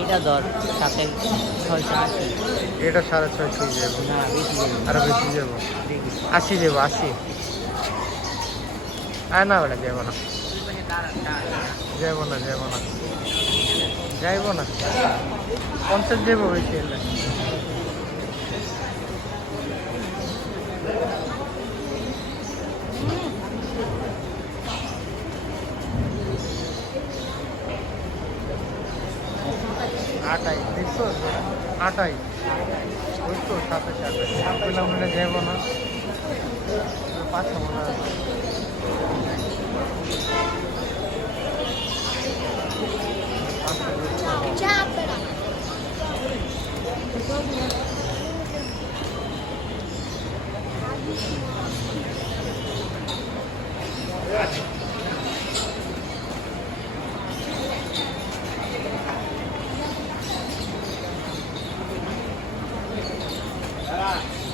এটা ধর সাথে ছয়শো আশি। এটা সাড়ে ছয়শো যাব না বেশি দেবে আরও বেশি যাব আশি যাব আশি। আয় না বেটা যাব না। যাব না যাব না। যাইবো না। পঞ্চাশ যাব বেশি হলে। আটাই, দেখছ? আটাই। বুঝছ? সাতাশ আটাই সাতটা মনে যাব না। পাঁচশো মনে আছে Thank you. Yeah.